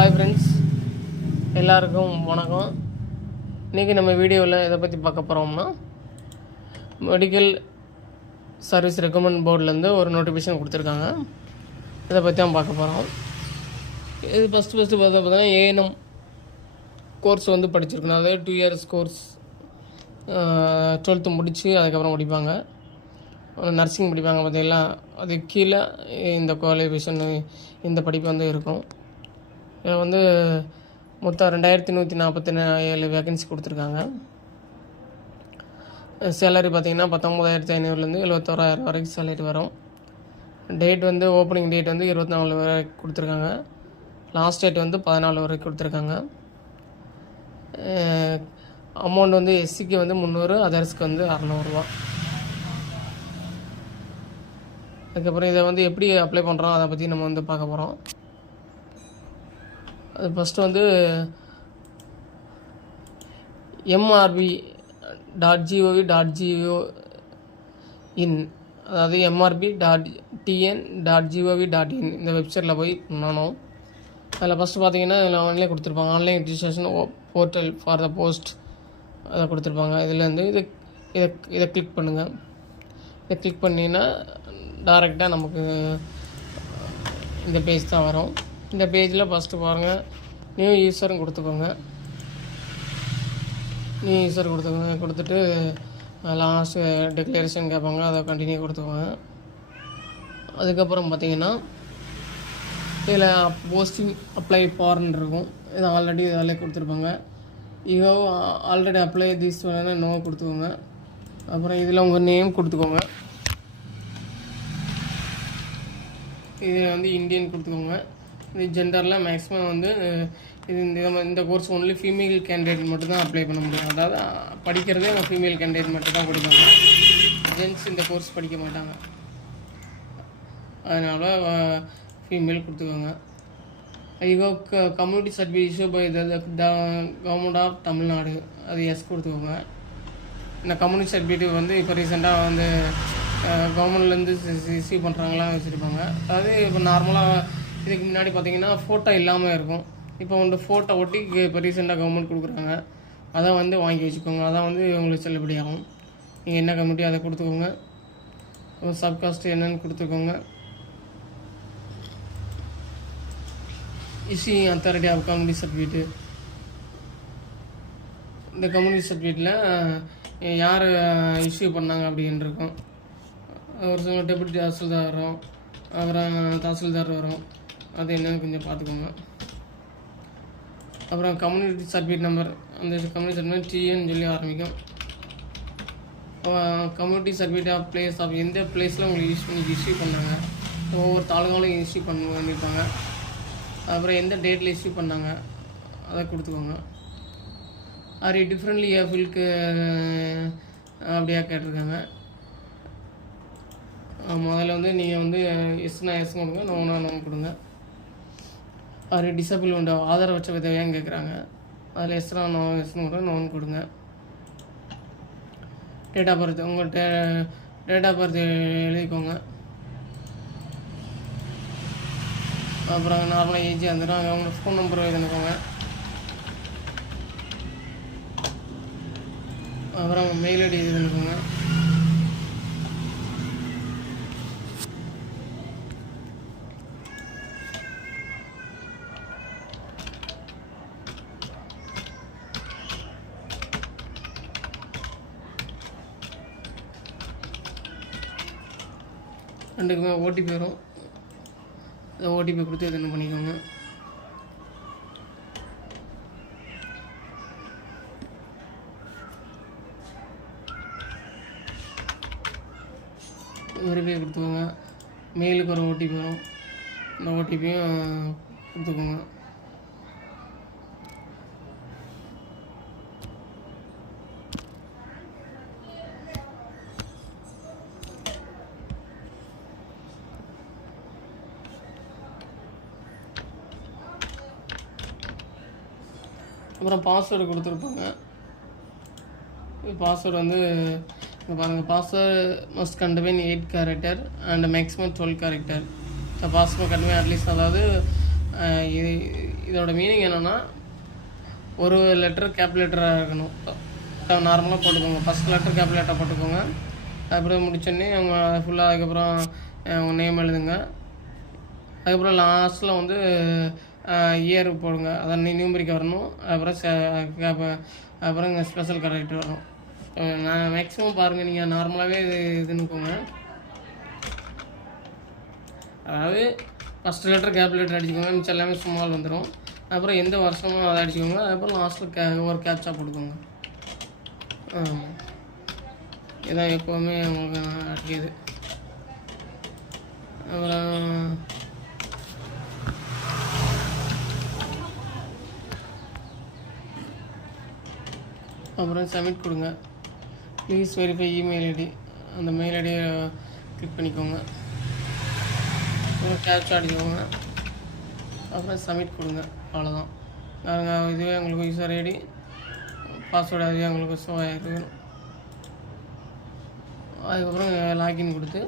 Hi friends, எல்லாருக்கும் வணக்கம். இன்றைக்கி நம்ம வீடியோவில் எதை பற்றி பார்க்க போகிறோம்னா, மெடிக்கல் சர்வீஸ் ரெக்கமெண்ட் போர்ட்லேருந்து ஒரு நோட்டிஃபிகேஷன் கொடுத்துருக்காங்க. இதை பற்றி தான் பார்க்க போகிறோம். இது ஃபஸ்ட்டு பார்த்தீங்கன்னா ஏஎன்எம் கோர்ஸ் வந்து படிச்சிருக்கணும். அதாவது 2 years கோர்ஸ், 12th முடித்து அதுக்கப்புறம் படிப்பாங்க. நர்சிங் படிப்பாங்க பார்த்தீங்களா, அது கீழே இந்த குவாலிஃபிகேஷன் இந்த படிப்பு வந்து இருக்கும். இதில் வந்து மொத்தம் 2147 வேகன்சி கொடுத்துருக்காங்க. சேலரி பார்த்திங்கன்னா 19,500லேருந்து 71,000 வரைக்கும் சேலரி வரும். டேட் வந்து ஓப்பனிங் டேட் வந்து 24 வரைக்கும் கொடுத்துருக்காங்க. லாஸ்ட் டேட் வந்து 14 வரைக்கும் கொடுத்துருக்காங்க. அமௌண்ட் வந்து எஸ்சிக்கு வந்து 300, அதர்ஸ்க்கு வந்து 600 ரூபா. அதுக்கப்புறம் இதை வந்து எப்படி அப்ளை பண்ணுறோம் அதை பற்றி நம்ம வந்து பார்க்க போகிறோம். அது ஃபஸ்ட்டு வந்து mrb.gov.in, அதாவது mrb.tn.gov.in இந்த வெப்சைட்டில் போய் பண்ணணும். அதில் ஃபஸ்ட்டு பார்த்தீங்கன்னா இதில் ஆன்லைன் கொடுத்துருப்பாங்க. Online registration portal for the post அதை கொடுத்துருப்பாங்க. இதுலேருந்து இதை கிளிக் பண்ணுங்கள். இதை கிளிக் பண்ணிங்கன்னா டைரெக்டாக நமக்கு இந்த பேஜ் தான் வரும். இந்த பேஜில் ஃபஸ்ட்டு பாருங்கள், நியூ யூஸரும் கொடுத்துக்கோங்க. நியூ யூஸர் கொடுத்துட்டு லாஸ்ட்டு டிக்ளரேஷன் கேட்பாங்க, அதை கண்டினியூ கொடுத்துக்கோங்க. அதுக்கப்புறம் பார்த்தீங்கன்னா இதில் போஸ்டிங் அப்ளை ஃபார்ன்னு இருக்கும். இது ஆல்ரெடி அதில் கொடுத்துருப்பாங்க. யூ ஆல்ரெடி அப்ளை திஸ் வேணா நோ கொடுத்துக்கோங்க. அப்புறம் இதில் உங்கள் நேம் கொடுத்துக்கோங்க. இது வந்து இந்தியன் கொடுத்துக்கோங்க. இது ஜெண்டரில் மேக்ஸிமம் வந்து இந்த கோர்ஸ் ஒன்லி ஃபீமேல் கேண்டிடேட் மட்டும்தான் அப்ளை பண்ண முடியும். அதாவது படிக்கிறதே அவங்க ஃபீமேல் கேண்டிடேட் மட்டும் தான் கொடுப்பாங்க. ஜென்ட்ஸ் இந்த கோர்ஸ் படிக்க மாட்டாங்க. அதனால் ஃபீமேல் கொடுத்துக்கோங்க. ஐயோ community certificate issue by the government of Tamil Nadu, அது எஸ் கொடுத்துக்கோங்க. இந்த கம்யூனிட்டி சர்டிஃபிகேட் வந்து இப்போ ரீசெண்டாக வந்து கவர்மெண்ட்லேருந்து இஷ்யூ பண்ணுறாங்களா வச்சுருப்பாங்க. அதாவது இப்போ நார்மலாக இதுக்கு முன்னாடி பார்த்தீங்கன்னா ஃபோட்டோ இல்லாமல் இருக்கும். இப்போ வந்து ஃபோட்டோ ஒட்டி இப்போ ரீசெண்டாக கவர்மெண்ட் கொடுக்குறாங்க. அதை வந்து வாங்கி வச்சுக்கோங்க. அதான் வந்து உங்களுக்கு செல்லுபடி ஆகும். நீங்கள் என்ன கம்யூனிட்டி அதை கொடுத்துக்கோங்க. சப்காஸ்ட் என்னன்னு கொடுத்துக்கோங்க. இசி அத்தாரிட்டி ஆஃப் கம்யூனிட்டி சர்டிஃபிகேட்டு, இந்த கம்யூனிட்டி சர்டிஃபிகேட்டில் யார் இஷ்யூ பண்ணாங்க அப்படின்னு இருக்கும். ஒரு சில டெபுட்டி தாசில்தார் வரும், அப்புறம் தாசில்தார் வரும். அது என்னன்னு கொஞ்சம் பார்த்துக்கோங்க. அப்புறம் கம்யூனிட்டி சர்டிஃபிகேட் நம்பர், அந்த கம்யூனிட்டி சர்டிஃபிகேட் டிஎன்னு சொல்லி ஆரம்பிக்கும். Community certificate of place of எந்த பிளேஸில் உங்களுக்கு இஷ்யூ பண்ணாங்க, ஒவ்வொரு தாலுகாலையும் இஷ்யூ பண்ணியிருப்பாங்க. அப்புறம் எந்த டேட்டில் இஷ்யூ பண்ணாங்க அதை கொடுத்துக்கோங்க. அது டிஃப்ரெண்ட்லி ஏஃபில்க்கு அப்படியா கேட்டிருக்காங்க. முதல்ல வந்து நீங்கள் வந்து எஸ்னா எஸ் கொடுங்க, நோனா நோன் கொடுங்க. அது டிசபிள் உண்டு, ஆதரவற்ற விதவையான்னு கேட்குறாங்க. அதில் எஸ்னா நோ எஸ்னு கொடுங்க, நோன் கொடுங்க. டேட் ஆஃப் பர்த், உங்கள் டேட் ஆஃப் பர்த் எழுதிக்கோங்க. அப்புறம் நார்மலாக ஏஜ் வந்துடும். அவங்களோட ஃபோன் நம்பர் எழுதிக்கோங்க. அப்புறம் மெயில் ஐடி எழுதிக்கோங்க. ரெண்டுக்குமே ஓடிபி வரும். அந்த ஓடிபி கொடுத்து இது என்ன பண்ணிக்கோங்க. வெரிஃபை கொடுத்துக்கோங்க. மெயிலுக்கு ஒரு ஓடிபி வரும், அந்த ஓடிபியும் கொடுத்துக்கோங்க. அப்புறம் பாஸ்வேர்டு கொடுத்துருப்பாங்க. பாஸ்வேர்டு வந்து இங்கே பாருங்கள், password must contain 8 character and maximum 12 character. The password contain at least, அதாவது இது இதோட மீனிங் என்னென்னா, ஒரு லெட்டர் கேப்லேட்டராக இருக்கணும். நார்மலாக போட்டுக்கோங்க. ஃபஸ்ட் லெட்டர் கேப்லேட்டராக போட்டுக்கோங்க. அதுக்கப்புறம் முடிச்சோடனே அவங்க ஃபுல்லாக அதுக்கப்புறம் உங்கள் நேம் எழுதுங்க. அதுக்கப்புறம் லாஸ்ட்டில் வந்து இயர் போடுங்க. அதான் நியூமரிக்கு வரணும். அப்புறம் இங்கே ஸ்பெஷல் கேரக்டர் வரும். நான் மேக்ஸிமம் பாருங்கள், நீங்கள் நார்மலாகவே இதுன்னுக்கோங்க. அதாவது ஃபஸ்ட் லெட்டர் கேப்லேட்டர் அடிச்சுக்கோங்க. மிச்சம் எல்லாமே ஸ்மால் வந்துடும். அப்புறம் எந்த வருஷமும் அதை அடிச்சுக்கோங்க. அதுக்கப்புறம் லாஸ்ட்டில் ஒரு கேப்சா போட்டுக்கோங்க. இதான் எப்போவுமே உங்களுக்கு நான் அடிக்கிறது. அப்புறம் சப்மிட் கொடுங்க. Please verify email ID. அந்த மெயில் ஐடியை கிளிக் பண்ணிக்கோங்க. அப்புறம் கேப்சா அடிச்சுக்கோங்க. அப்புறம் சப்மிட் கொடுங்க. அவ்வளோதான். நாங்கள் இதுவே உங்களுக்கு யூசர் ஐடி பாஸ்வேர்டு அதுவே உங்களுக்கு ஷோ ஆகிருக்கணும். அதுக்கப்புறம் லாகின் கொடுத்து